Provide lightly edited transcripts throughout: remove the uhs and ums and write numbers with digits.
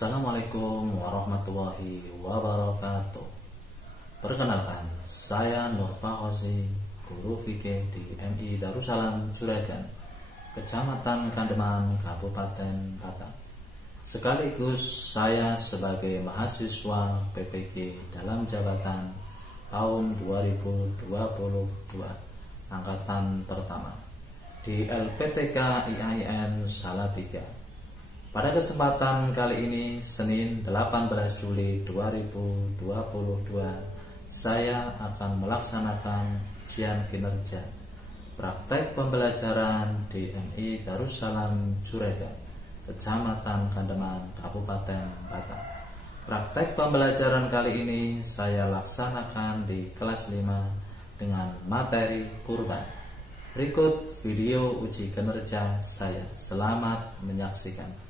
Assalamualaikum warahmatullahi wabarakatuh. Perkenalkan, saya Nur Fahozi, guru fikih di MI Darussalam Juragan, Kecamatan Kandeman, Kabupaten Batang. Sekaligus saya sebagai mahasiswa PPG dalam jabatan tahun 2022 angkatan pertama di LPTK IAIN Salatiga. Pada kesempatan kali ini, Senin 18 Juli 2022, saya akan melaksanakan ujian kinerja praktek pembelajaran di MI Darussalam Juragan, Kecamatan Kandeman, Kabupaten Batang. Praktek pembelajaran kali ini saya laksanakan di kelas 5 dengan materi kurban. Berikut video uji kinerja saya. Selamat menyaksikan.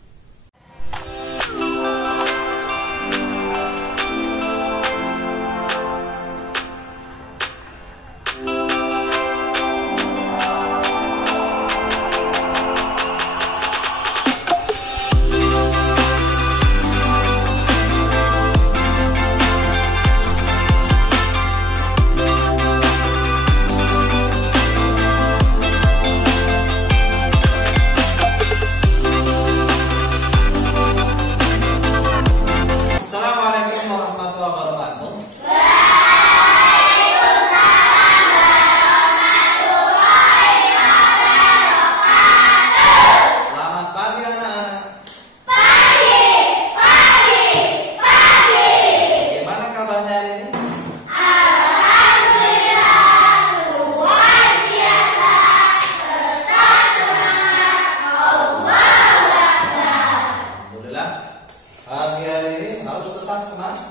Pagi hari ini harus tetap semangat.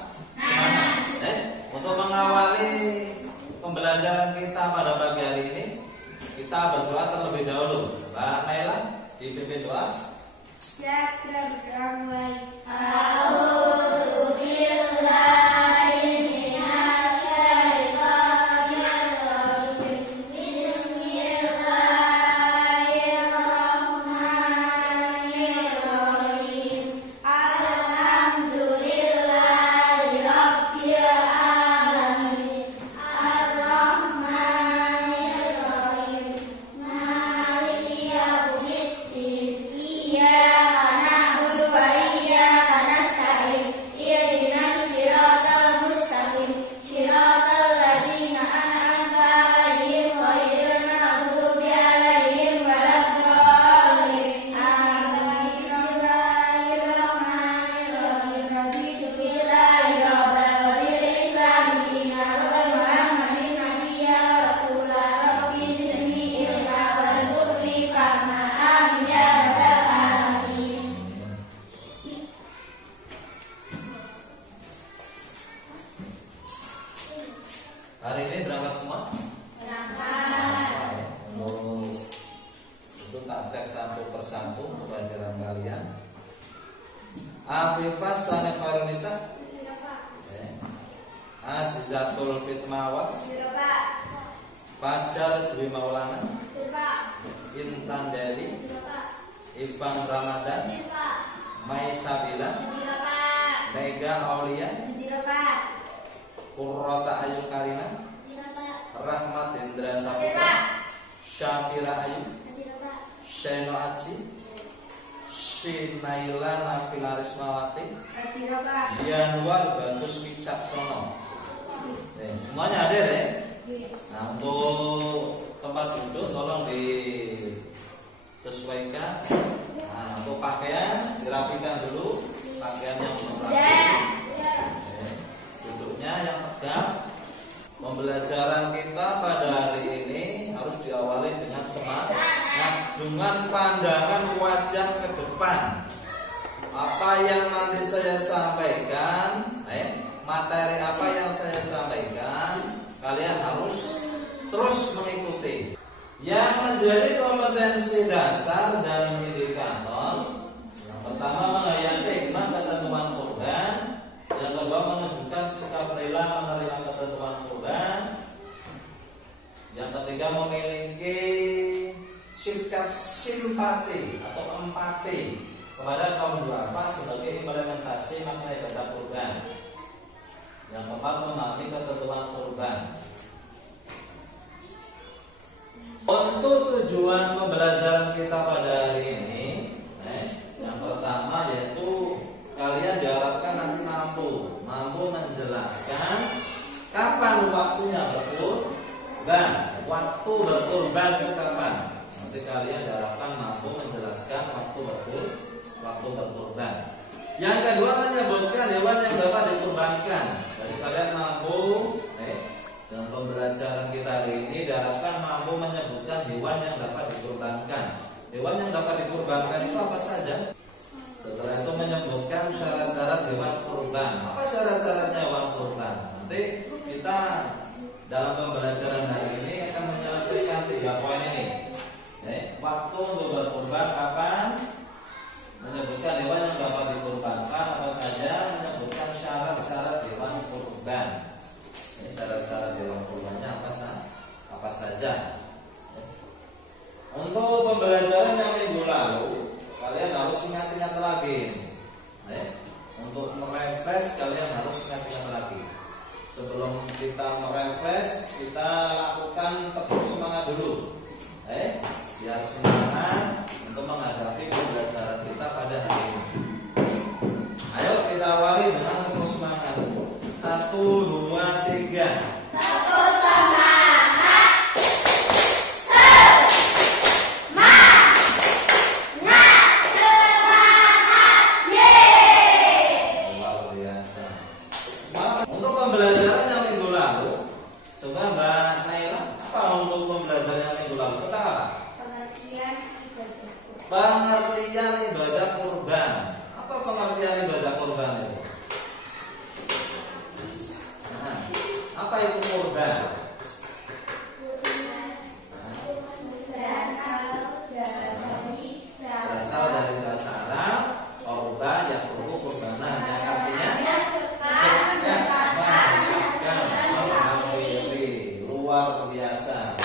Untuk mengawali pembelajaran kita pada pagi hari ini, kita berdoa terlebih dahulu. Mbak Naila, dipimpin doa. Hari ini berangkat semua? Berangkat. Itu tak cek satu persatu pelajaran kalian. Afifah Sani Khairunisa, Azizatul Fitmawat, Fajar Dwi Maulana, Intan Dewi, Ivan Ramadan, Mai Sabila, Nega Aulia, Qurrata Ayu Karina, Rahmat Indra Saputra, Syafira Ayu, Sheno Aji, Shinaila Nafila Rismawati, Yanwar Bagus Wicaksono. Semuanya hadir ya. Nah, untuk tempat duduk tolong disesuaikan. Nah, untuk pakaian dirapikan dulu, pakaian yang rapi. Duduk. Ya, pembelajaran kita pada hari ini harus diawali dengan semangat, dengan pandangan wajah ke depan. Apa yang nanti saya sampaikan, materi apa yang saya sampaikan, kalian harus terus mengikuti. Yang menjadi kompetensi dasar dalam indikator, yang pertama menghayati hikmah ketentuan kurban. Yang kedua menunjukkan sikap rela menerima ketentuan kurban. Yang ketiga memiliki sikap simpati atau empati kepada kaum duafa sebagai implementasi makna ibadah kurban. Yang keempat memahami ketentuan kurban. Untuk tujuan pembelajaran kita pada hari ini, yang pertama yaitu kalian diharapkan nanti mampu menjelaskan kapan waktunya berkurban, waktu berkurban itu kapan. Nanti kalian diharapkan mampu menjelaskan waktu berkurban. Yang kedua menyebutkan hewan yang dapat dikurbankan. Jadi kalian mampu dalam pembelajaran kita hari ini diharapkan mampu menyebutkan hewan yang dapat dikurbankan. Hewan yang dapat dikurbankan itu apa saja? Setelah itu menyebutkan syarat-syarat hewan kurban. Apa syarat-syaratnya hewan kurban? Nanti kita dalam pembelajaran hari ini akan menyelesaikan 3 poin ini. Waktu untuk berkurban kapan? Menyebutkan hewan yang dapat dikurbankan apa saja? Menyebutkan syarat-syarat hewan kurban. Ini syarat-syarat hewan kurbannya apa saja? Untuk pembelajaran yang minggu lalu, kalian harus ingat-ingat lagi. Untuk merefresh kalian harus ingat-ingat lagi. Sebelum kita merefresh, kita lakukan teguh semangat dulu. Biar semangat untuk menghadapi pembelajaran kita pada hari ini. Ayo kita awali dengan teguh semangat. 1, 2, 3. Pengertian ibadah kurban. Apa pengertian ibadah kurban itu? Apa itu kurban? Berasal dari bahasa Arab kurban yang kurbanan yang artinya luar biasa.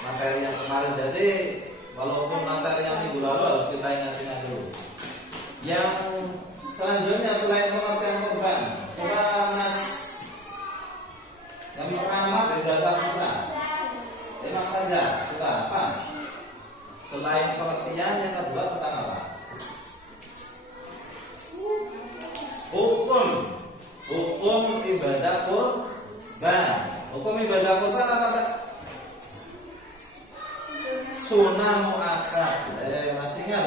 Materi yang kemarin, jadi walaupun materi yang minggu lalu harus kita ingat-ingat dulu. Yang selanjutnya selain pengertian kurban, coba Mas yang pertama beda putra. Mas Fajar, coba apa? Selain pengertian yang kedua tentang apa? Hukum ibadah kurban. Hukum ibadah kurban apa Pak? Sunnah muakkad. Masih ingat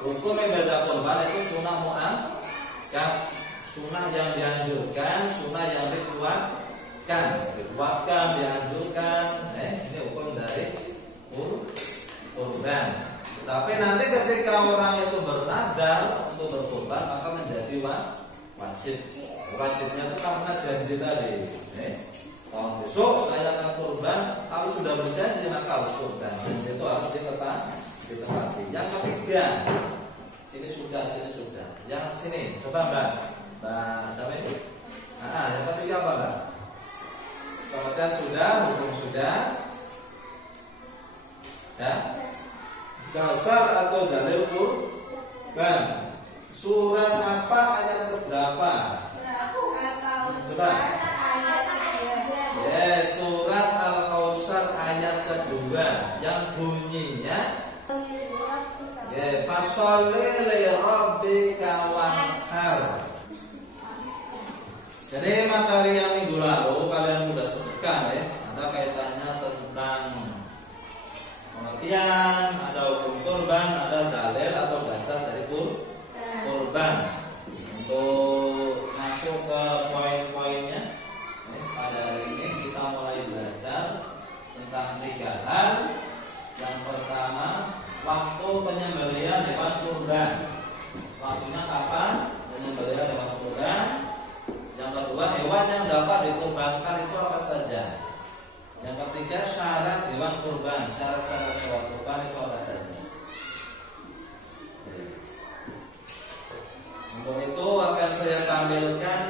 hukum ibadah kurban itu sunnah muakkad, sunnah yang dianjurkan, sunnah yang dikuatkan, dianjurkan. Ini hukum dari kurban. Tapi nanti ketika orang itu bernadar untuk berkurban maka menjadi wajib. Wajibnya itu karena janji tadi. Kalau besok saya akan kurban, kalau sudah berjanji maka harus kurban. Janji itu harus ditepati. Yang ketiga, sini sudah. Yang sini, coba Mbak siapa ini? Yang ketiga apa Mbak? Kemudian sudah, hukum sudah. Ya. Dasar atau dalil kurban. Surat apa ayat berapa? Coba. Surat Al-Kautsar ayat kedua yang bunyinya fasholli li rabbika wanhar. Jadi materi yang minggu lalu kalian sudah sebutkan ada kaitannya tentang pengertian, ada hukum kurban, ada dalil atau dasar dari kurban. Waktunya kapan menyembelih hewan kurban? Yang kedua, hewan yang dapat dikurbankan itu apa saja? Yang ketiga, syarat hewan kurban. Syarat-syarat hewan kurban itu apa saja? Untuk itu akan saya tampilkan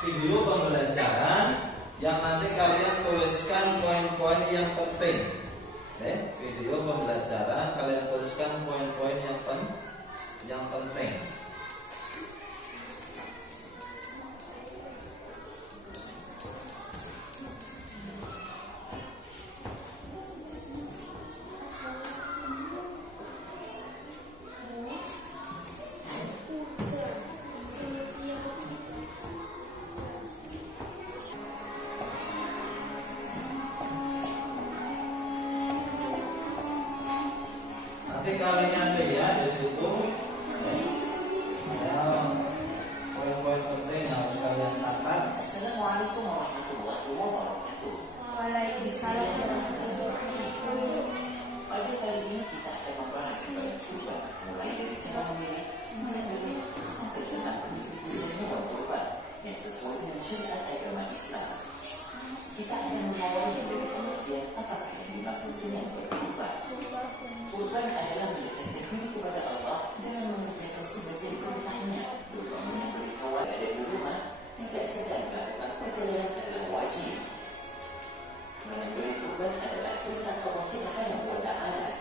video pembelajaran yang nanti kalian tuliskan poin-poin yang penting. Video pembelajaran kalian tuliskan poin-poin yang penting. Nanti kalian lihat di situ ya, poin-poin penting yang harus kalian catat. Assalamualaikum warahmatullahi wabarakatuh. Waalaikumsalam warahmatullahi wabarakatuh. Pada kali ini kita akan membahas hewan kurban, mulai dari cara memilih, menyembelih, sampai tentang pendistribusi hewan kurban yang sesuai dengan syariat agama Islam. Kita akan mengawali dari pengertian apakah yang dimaksud dengan berkurban. Kurban adalah mendekatkan diri kepada Allah dengan mengerjakan sebagian perintahnya, berupa menyembelih hewan ada di rumah, tidak sedang melakukan perjalanan adalah wajib. Menyembelih kurban adalah perintah Allah Subhanahu wa Ta'ala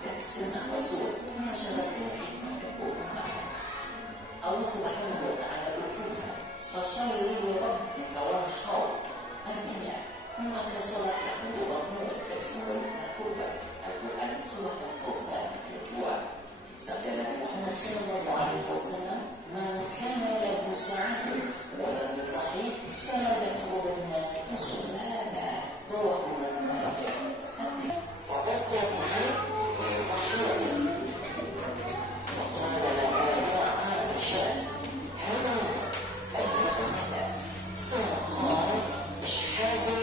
dan sunnah Rasul dengan syarat hikmah dan ummah. Allah Subhanahu wa Ta'ala berfirman, "Fasholli li rabbika wanhar." Artinya, maka salatlah untuk Rabbmu dan sembelihlah kurban. Al-Quran surah Al-Kautsar ayat 2. Sabda Nabi Muhammad sallallahu alaihi wasallam, "Man kana lahu sa'atun wa lam yudhi fala yaqrabanna musallana." Rawahu Muslim. Artinya, faqatlahu wa yudhi. Faqala lahu ya Aisyah, "Hal al-qur'an?" Faqala, "Ashhadha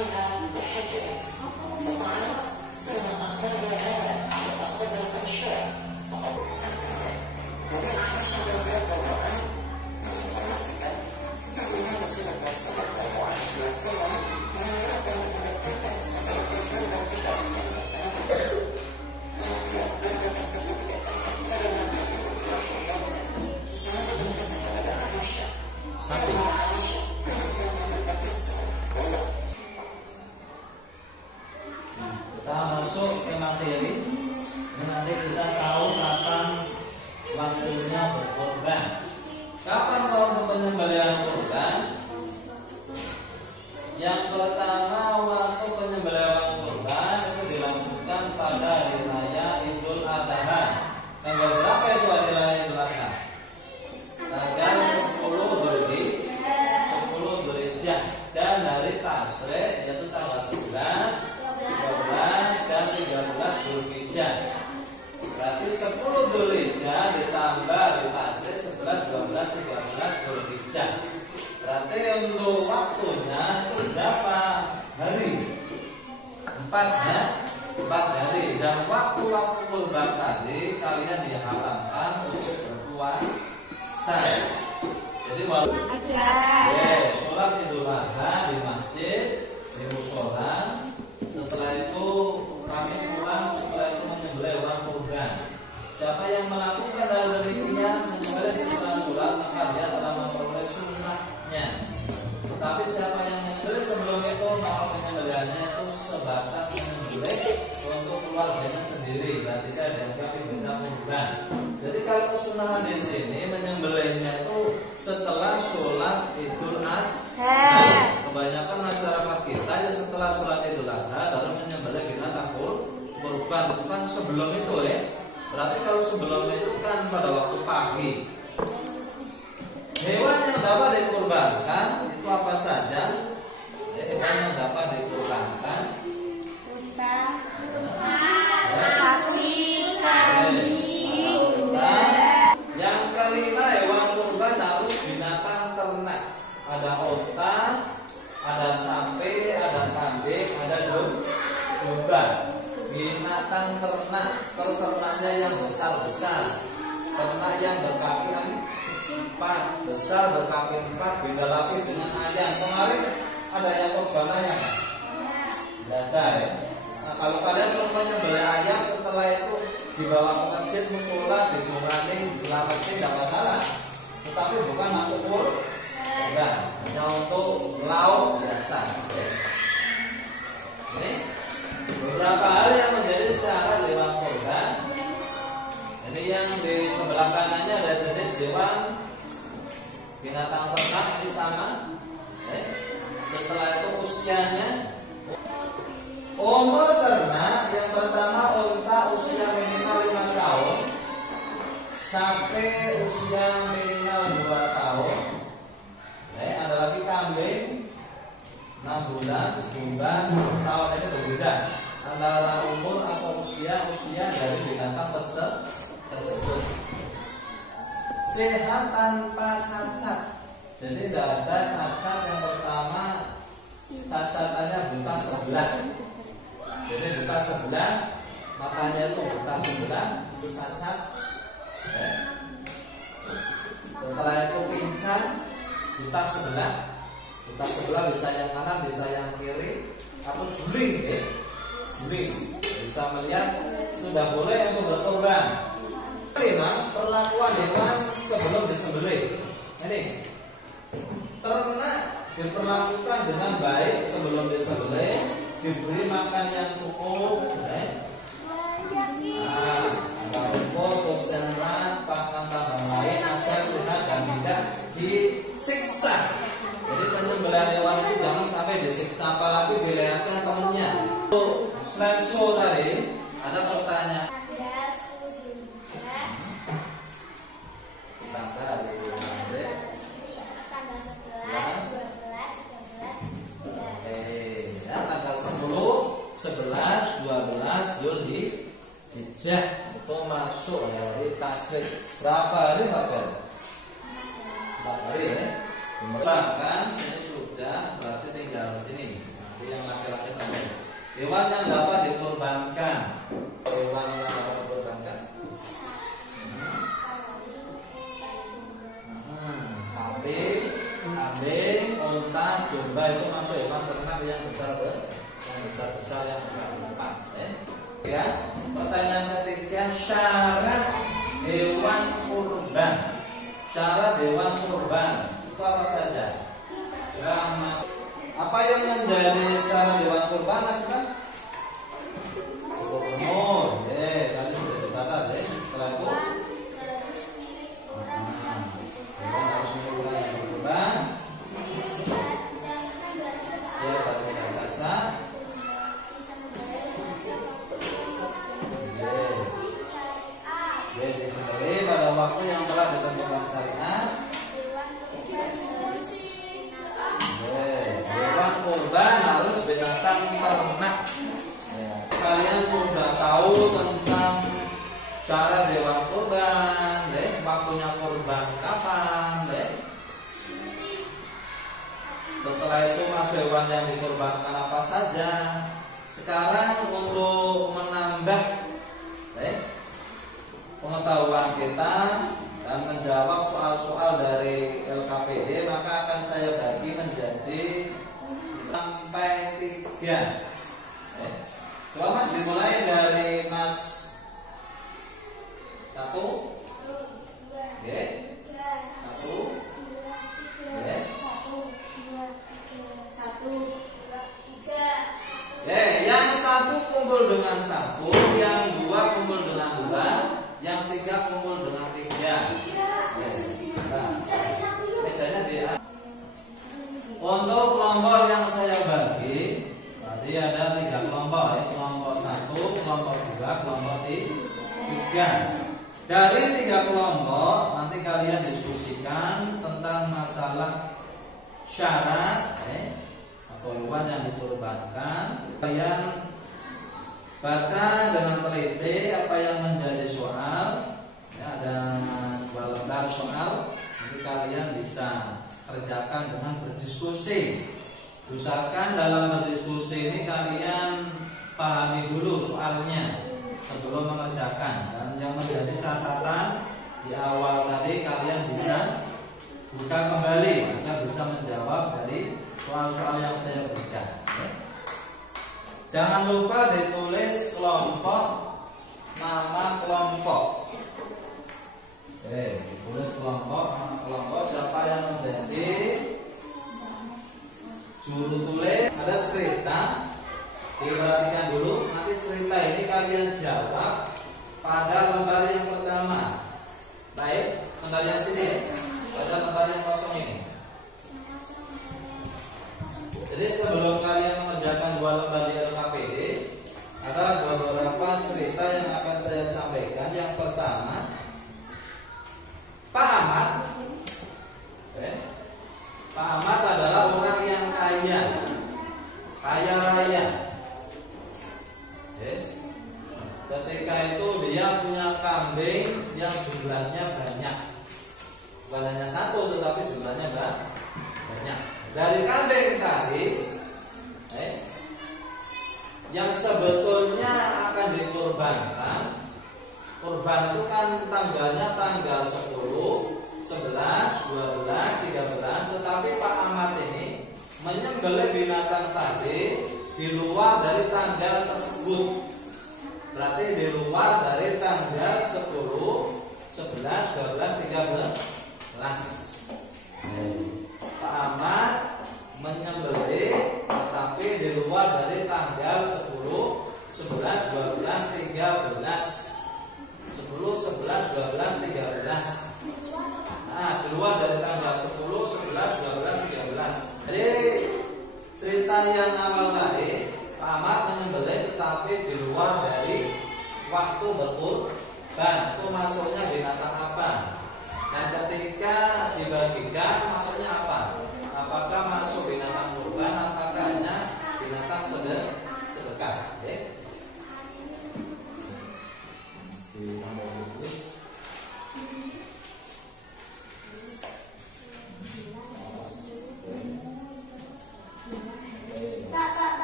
bihajar." ففعلت ثم أخذها وأخذها الشاة فأخذها ومن عائشة رضي الله عنها متمسكا سئل رسول الله صلى الله عليه وسلم ما يقبل من الفتى سبب الجنة بكسر Kita masuk ke materi. Nanti kita tahu kapan waktunya berkorban. Kapan waktu penyembelihan kurban? Yang pertama, waktu penyembelihan kurban itu dilakukan pada hari raya Idul Adha. Tanggal berapa itu hari raya Idul Adha? Tanggal 10 Dzulhijjah dan hari Tasyrik yaitu tanggal 11, 12 dan 13 Dzulhijjah. Berarti 10 Dzulhijjah ditambah di Tasyrik 11, 12, 13 Dzulhijjah. Berarti untuk waktunya itu berapa hari? 4 hari. Dan waktu-waktu kurban tadi kalian diharamkan untuk berpuasa. Jadi sholat Idul Adha di masjid, di mushola. Setelah itu kami pulang, setelah itu menyembelih hewan kurban. Siapa yang melakukan hal demikian menyembelih setelah sholat, maka dia telah memperoleh sunnahnya. Tetapi siapa yang menyembelih sebelum itu, maka penyembelihannya itu sebatas menyembelih untuk keluarganya sendiri dan tidak dianggap benda kurban. Jadi kalau kesunahan di sini menyembelihnya itu setelah sholat Idul Adha. Kebanyakan masyarakat kita ya setelah sholat Idul Adha baru menyembelih binatang kurban. Itu kan sebelum itu ya. Berarti kalau sebelum itu kan pada waktu pagi. Hewan yang dapat dikurbankan itu apa saja? Hewan yang dapat dikurbankan: sapi, kambing. Yang kelima, hewan kurban harus binatang ternak. Ada onta, ada sapi, ada kambing, ada domba. Binatang ternak, ternaknya yang besar-besar. ternak yang berkaki 4, besar berkaki 4, beda lagi dengan ayam. Kemarin ada yang korban ayam? Tidak ada ya. Nah, kalau kalian menyembelih ayam setelah itu dibawa ke masjid, musola, didongani, diselamatin, tidak masalah. Tetapi bukan masuk kurban, hanya untuk lauk biasa. Oke. Ini beberapa hal yang menjadi syarat hewan kurban. Ini yang di sebelah kanannya ada jenis hewan binatang ternak, ini sama. Setelah itu usianya, umur ternak yang pertama unta usia minimal 5 tahun sampai usia minimal 2 tahun. Ada lagi kambing 6 bulan, domba 1 tahun. Ini berbeda antara umur atau usia dari binatang tersebut. Sehat tanpa cacat. Jadi tidak ada cacat. Yang pertama cacatannya buta sebelah. Jadi buta sebelah, makanya itu buta sebelah itu cacat. Setelah itu pincang, buta sebelah. Buta sebelah bisa yang kanan, bisa yang kiri, atau juling, juling. Bisa melihat sudah boleh untuk berkorban. Terima perlakuan hewan sebelum disembelih. Ini ternak diperlakukan dengan baik sebelum disembelih, diberi makan yang cukup, rumput, konsentrasi, pakan tambahan lain agar sehat dan tidak disiksa. Jadi penyembelihan hewan itu jangan sampai disiksa, apalagi dilihatkan temennya. Slide show tadi ada pertanyaan. Tanggal 10, 11, 12 Dzulhijjah itu masuk hari tasyrik. Berapa hari Pak Ben? 4 hari ya. Bahkan ini sudah berarti tinggal sini. Nanti yang laki-laki tadi. Hewan yang dapat dikorbankan. Hewan yang dapat dikorbankan. Kambing, unta, domba itu masuk hewan ternak yang besar yang berempat. Ya. Pertanyaan ketiga, syarat hewan kurban. Syarat hewan kurban itu apa saja? Apa yang menjadi syarat hewan kurban? Umur. Tadi sudah dicatat ya. Setelah itu harus memiliki yang kurban. Siapa tidak cacat? Disembelih pada waktu yang telah ditentukan syariat. Hewan kurban harus binatang ternak. Kalian sudah tahu tentang syarat hewan kurban, waktunya kurban kapan, Setelah itu masuk hewan yang dikurbankan apa saja. Sekarang untuk menambah pengetahuan kita dan menjawab soal-soal dari LKPD, maka akan saya bagi menjadi sampai 3. Coba Mas dimulai dari Mas 1. 1. Yang 1 kumpul dengan 1, yang 2 kumpul dengan 2, yang 3 kumpul dengan 3. Mejanya di atas. Untuk kelompok yang saya bagi, tadi ada 3 kelompok, kelompok 1, kelompok 2, kelompok 3. Dari 3 kelompok nanti kalian diskusikan tentang masalah syarat atau hewan yang dikurbankan. Kalian baca dengan teliti apa yang menjadi soal. Ada 2 lembar soal. Nanti kalian bisa kerjakan dengan berdiskusi. Usahakan dalam berdiskusi ini kalian pahami dulu soalnya sebelum mengerjakan. Dan yang menjadi catatan di awal tadi kalian bisa buka kembali agar bisa menjawab dari soal-soal yang saya berikan. Jangan lupa ditulis kelompok, nama kelompok. Ditulis kelompok, nama kelompok. Siapa yang menjadi juru tulis? Ada cerita. Diperhatikan dulu. Nanti cerita ini kalian jawab pada lembar yang pertama. Baik, lembar yang sini. Pada lembar yang kosong ini. Jadi sebelum kalian mengerjakan dua lembar di LKPD, ada beberapa cerita yang akan saya sampaikan. Yang pertama, Pak Ahmad. Pak Ahmad adalah orang yang kaya, kaya raya. Ketika itu dia punya kambing yang jumlahnya banyak. Bukan hanya satu, tetapi jumlahnya banyak. Dari kambing tadi yang sebetulnya akan dikurbankan, kurban itu kan tanggalnya tanggal 10, 11, 12, 13. Tetapi Pak Ahmad ini menyembelih binatang tadi di luar dari tanggal tersebut. Berarti di luar dari tanggal 10, 11, 12, 13. Pak Ahmad menyembelih tetapi di luar dari tanggal 10, 11, 12, 13. 10, 11, 12, 13. Nah, di luar dari tanggal 10, 11, 12, 13. Jadi cerita yang awal tadi, Pak Ahmad menyembelih tetapi di luar dari waktu berkurban. Itu masuknya binatang apa? Dan ketika dibagikan masuknya apa? Apakah masuk binatang kurban apakah hanya binatang sedekah?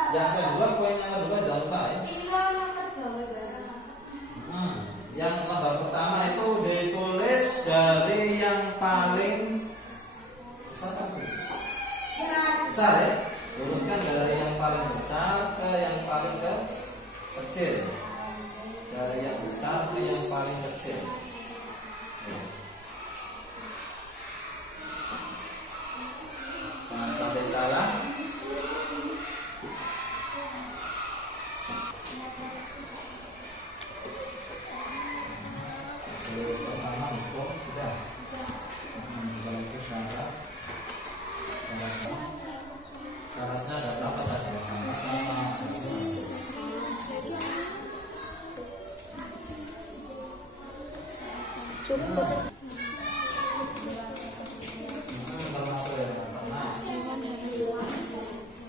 Yang kedua, poin yang kedua jangan lupa ya. Yang lembar pertama itu ditulis dari yang paling besar ya. Turunkan dari yang paling besar ke yang paling kecil. Dari yang besar ke yang paling kecil. Jangan sampai salah. Pertama hukum sudah. Kalau itu syaratnya ada berapa tadi?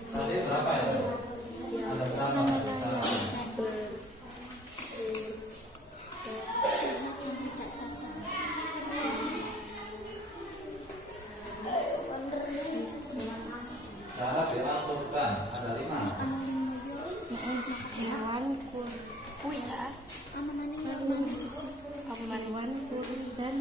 Tadi berapa ya? Ada berapa? Syarat hewan kurban ada 5. Hewan kurban, hewan kurban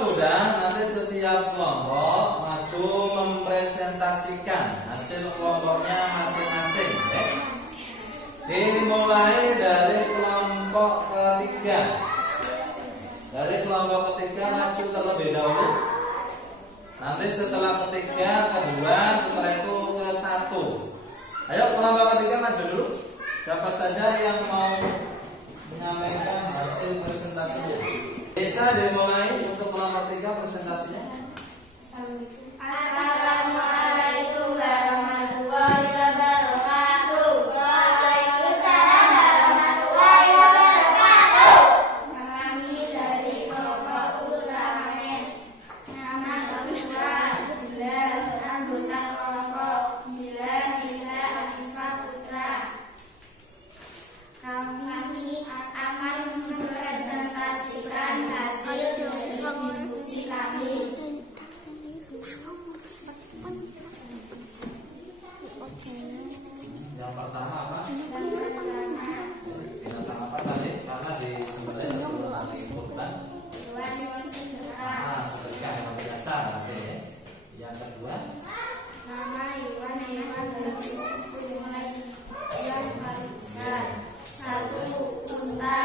sudah, nanti setiap kelompok maju mempresentasikan hasil kelompoknya masing-masing. Dimulai dari kelompok ketiga. Dari kelompok ketiga maju terlebih dahulu. Nanti setelah ketiga, kedua, setelah itu ke satu. Ayo kelompok ketiga maju dulu. Siapa saja yang mau menyampaikan hasil presentasinya? Bisa dimulai untuk kelompok ketiga presentasinya. Assalamualaikum warahmatullahi wabarakatuh. Waalaikumsalam warahmatullahi wabarakatuh. Kami dari kelompok Ultramen. Nama ketua Bilal, anggota kelompok Bilal Nisa Afifah Putra. Kami akan mempresentasikan hasil diskusi kami. Yang pertama apa? Binatang apa tadi? Karena di sebenarnya sebelum kali kurban. Setrika yang biasa nanti ya. Yang kedua, Nama hewan-hewan berjumlah yang paling besar. 1 unta,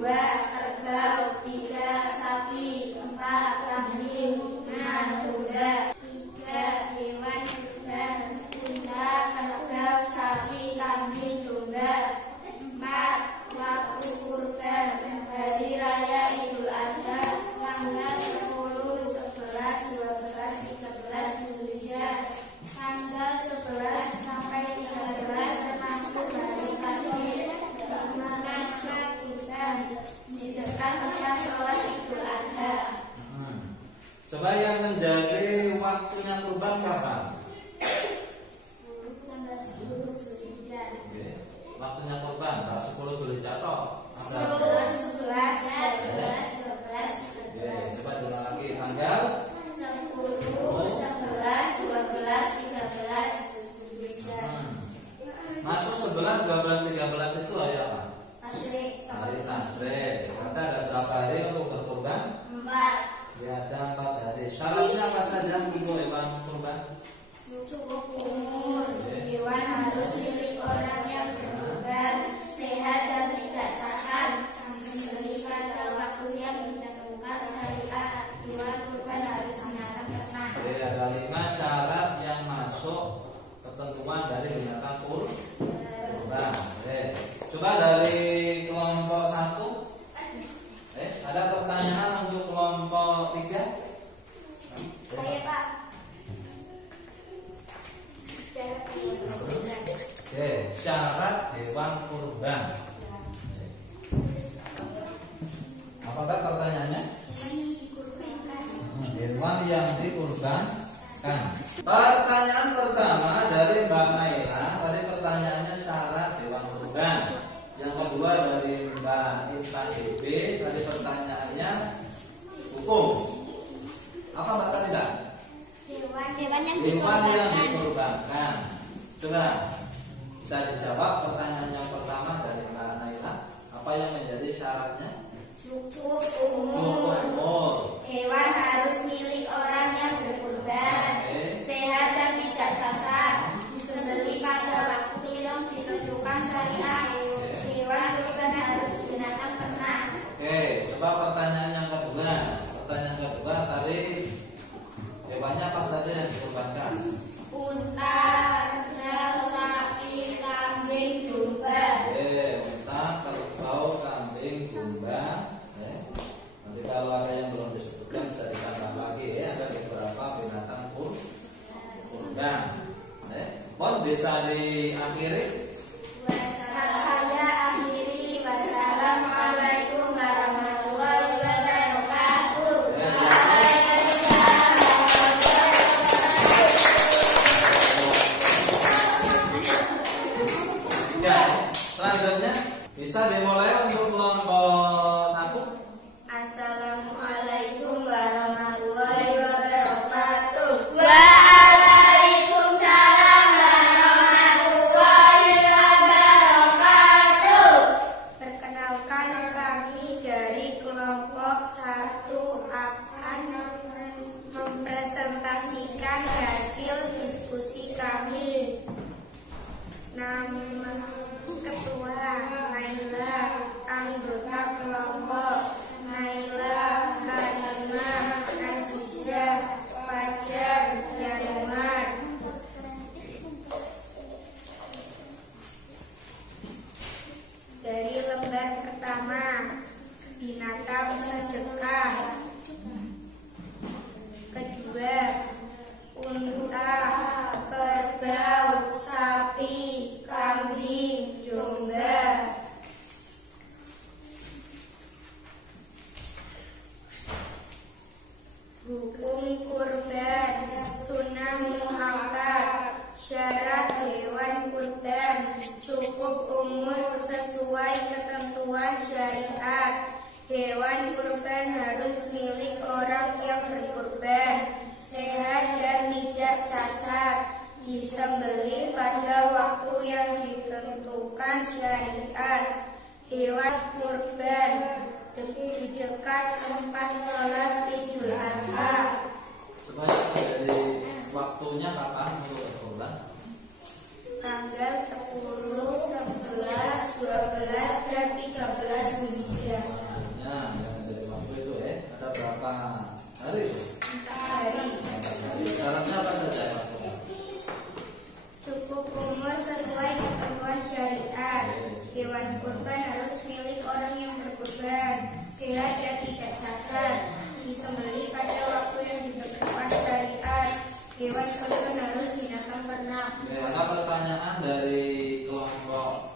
2 kerbau, 3 sapi, 4 kambing, 6 kuda, 3 hewan kurban, unta, kerbau, sapi, kambing, domba. 4 waktu kurban, hari raya Idul Adha, tanggal 10, 11, 12, 13 Dzulhijjah. Tanggal 11 sampai 13 termasuk hari Tasrik. Di depan tempat sholat Idul Adha. coba yang menjadi waktunya kurban kapan? 10 tanggal 10 Dzulhijjah. Oke. Waktunya kurban tanggal 10 Dzulhijjah atau 10, 11, 12, 13, Oke, 13. coba diulang lagi tanggal 10, 11, 12, 13 Dzulhijjah. Masuk 11, 12, 13 itu hari apa? Tasrik Hari Tasrik. Kata ada berapa hari untuk berkurban? 4. Ya, ada 4 hari. Syaratnya apa saja untuk hewan kurban? Cukup umur. Hewan harus milik orang yang berkurban, sehat dan tidak cacat. Sembelih pada waktu yang ditentukan syariat. Hewan kurban harus binatang ternak. Oke, ada 5 syarat yang masuk ketentuan dari binatang kurban. Oke. Coba dari kelompok 1. Ada pertanyaan untuk kelompok 3? Saya Pak. Oke, syarat hewan kurban. Apakah pertanyaannya? Hewan yang dikurbankan. Pertanyaan pertama dari Mbak Naila. Tadi pertanyaannya syarat hewan kurban. Yang kedua dari Mbak Intan DB. Tadi pertanyaannya hukum. Apa Mbak tadi Mbak? Hewan yang Hewan yang dikurbankan. Coba bisa dijawab pertanyaan yang pertama dari Mbak Naila. Apa yang menjadi syaratnya? Cukup Cukup umur. umur. Hewan harus milik orang yang berkurban, sehat dan tidak cacat. Disembelih pada waktu yang ditentukan syariah. Hewan kurban harus binatang ternak. Oke, coba pertanyaan yang kedua. Pertanyaan kedua tadi hewannya apa saja yang dikurbankan? Unta, kerbau, sapi, kambing, domba. Unta, kerbau, kambing, domba. Nanti kalau ada yang belum disebutkan bisa ditambah lagi ya. Ada beberapa binatang kurban. Mohon bisa diakhiri. Saya akhiri. Wassalamualaikum warahmatullahi wabarakatuh. Ya, selanjutnya bisa dimulai untuk kelompok 1. Assalamualaikum warahmatullahi wabarakatuh. Waalaikumsalam warahmatullahi berapa hari itu? 4 hari. Syaratnya apa saja? Cukup umur sesuai ketentuan syariat. Hewan kurban harus milik orang yang berkurban. Sehat dan tidak cacat. Disembelih pada waktu yang ditentukan syariat. Hewan kurban harus binatang ternak. Ada pertanyaan dari kelompok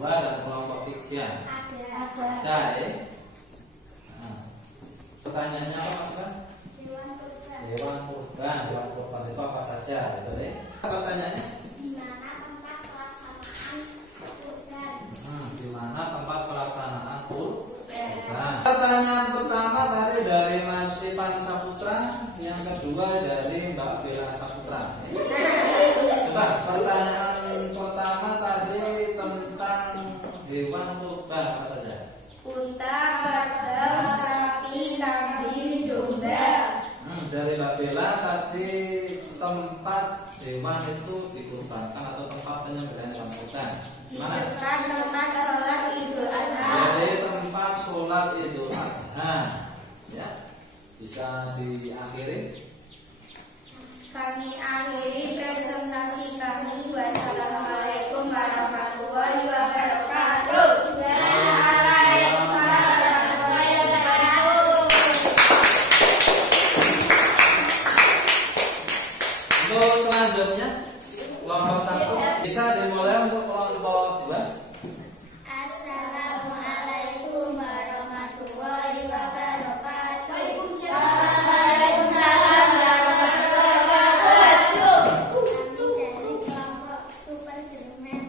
2 dan kelompok 3? Ada ya? Nah, pertanyaannya apa Mas Bang? Hewan kurban. Hewan kurban itu apa saja? Gitu ya? Pertanyaannya? Di mana tempat pelaksanaan kurban? Di mana tempat pelaksanaan kurban? Pertanyaan pertama tadi dari Mas Ipan Saputra, yang kedua dari Mbak Bella Saputra. Coba pertanyaan pertama tadi tentang hewan kurban apa saja? Unta, kerbau, sapi, kambing, domba. Dari Mbak Bella tadi tempat hewan itu dikurbankan atau tempat penyembelihan hewan kurban. Gimana? Dekat tempat sholat Idul Adha. Dari tempat sholat Idul Adha. Ya, bisa diakhiri. Kami akhiri presentasi kami. Wassalamualaikum warahmatullahi wabarakatuh. Waalaikumsalam warahmatullahi wabarakatuh. Untuk selanjutnya kelompok 1 bisa dimulai untuk kelompok 2. Assalamualaikum warahmatullahi wabarakatuh. Kami dari kelompok Super German.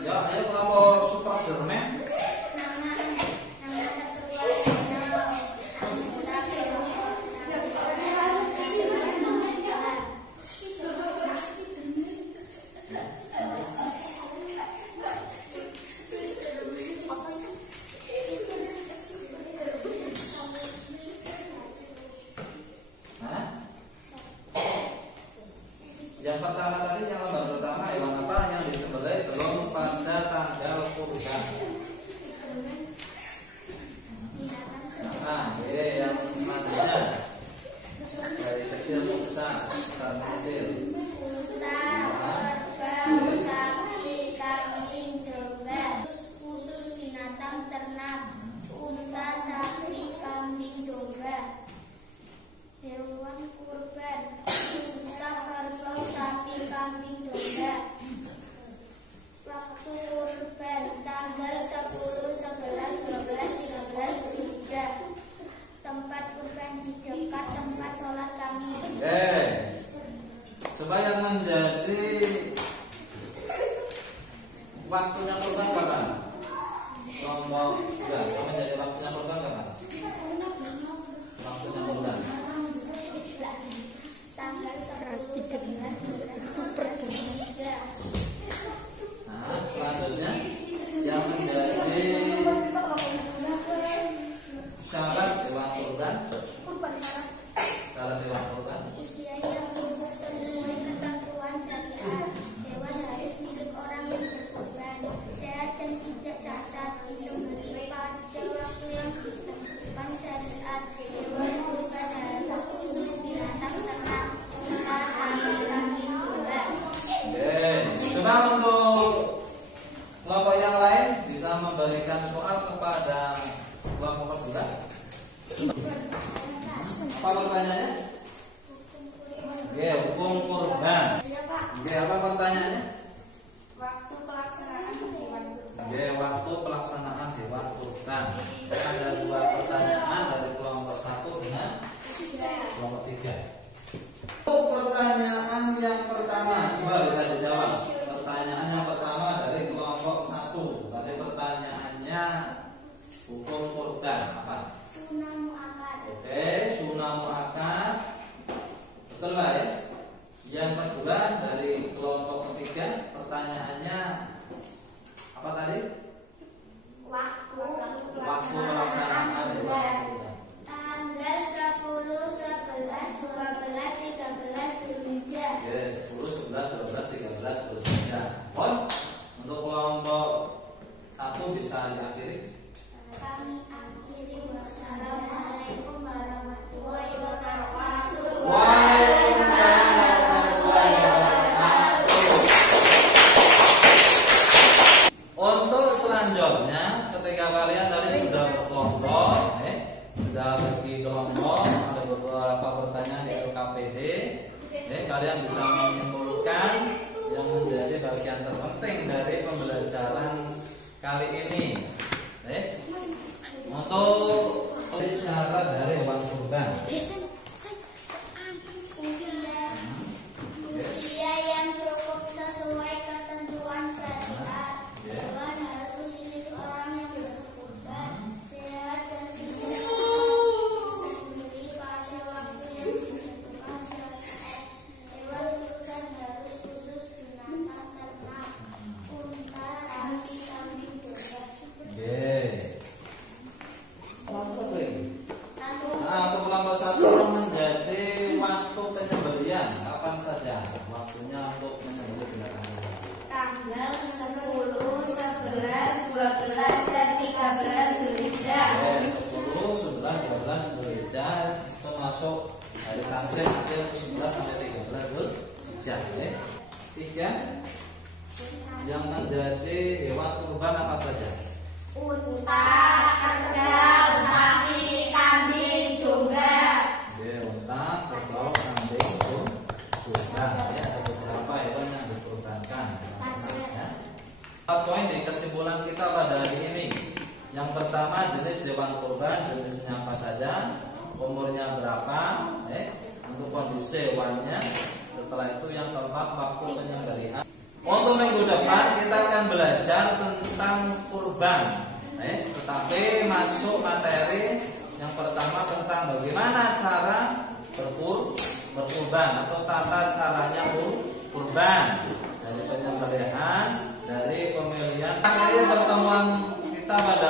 Ayo kelompok Super German. Nama ketua Sino. Anggota kelompok Hah? Yang pertama tadi yang lembar pertama hewan apa yang disembelih telur pada tanggal kurban? Nah, ini yang mananya dari kecil ke besar, besar ke kecil. unta, kerbau, sapi, kambing, domba. Khusus binatang ternak. Unta, sapi, kambing, domba. Hewan kurban. Unta, kerbau, sapi, kambing, domba. Waktu kurban tanggal 10, 11, 12, 13 Zulhijjah. Tempat kurban di dekat tempat sholat kami. Supaya menjadi waktunya kurban kapan? Kelompok 2, menjadi waktunya kurban kapan? Waktunya kurban. Tanggal 10, 11, 12 Zulhijjah. Nah, selanjutnya yang menjadi syarat hewan kurban. Syarat hewan kurban. Usia yang umur sesuai ketentuan syariat. Hewan harus milik orang yang berkurban. Sehat dan tidak cacat. Disembelih pada waktu yang ditentukan syariat. Hewan kurban harus khusus binatang ternak. Unta, sapi, kambing, domba. Coba untuk kelompok yang lain bisa memberikan soal kepada kelompok kedua. Apa pertanyaannya? Hukum kurban. Apa pertanyaannya? Waktu pelaksanaan hewan kurban. Waktu pelaksanaan hewan kurban. Ada 2 pertanyaan dari kelompok 1 dengan kelompok 3. Pertanyaan yang pertama, coba bisa dijawab. Pertanyaan yang pertama dari kelompok 1. Tadi pertanyaannya hukum kurban apa? Sunnah muakkad. Oke, sunnah muakkad. Betul Pak ya? Yang kedua dari kelompok ketiga. kalian bisa menyimpulkan yang menjadi bagian terpenting dari pembelajaran kali ini. Untuk syarat dari hewan kurban. Usia yang cukup sesuai ketentuan syariat. Hewan harus dimiliki orang yang berkurban, sehat dan tidak sendiri pada waktu yang ditentukan syariat. Hewan kurban harus khusus binatang ternak, unta, sapi, kambing, domba. Untuk kelompok 1 menjadi waktu penyembelihan kapan saja waktunya untuk menyembelih binatang? Tanggal 10, 11, 12, dan 13 Zulhijjah. 10, 11, 12 Zulhijjah termasuk hari tasrik akhir 11 sampai 13 Zulhijjah. 3 yang menjadi hewan kurban apa saja? Unta, kerbau, sapi, kambing, domba. Unta, kerbau, kambing, domba. Ada beberapa hewan yang dikurbankan. Poin di kesimpulan kita pada hari ini. Yang pertama, jenis hewan kurban, jenisnya apa saja, umurnya berapa, untuk kondisi hewannya. Setelah itu yang keempat, waktu penyembelihan. Untuk minggu depan kita akan belajar tentang kurban. Tetapi masuk materi yang pertama tentang bagaimana cara berkurban atau tata caranya kurban, dari penyembelihan, dari pemilihan. Akhirnya pertemuan kita pada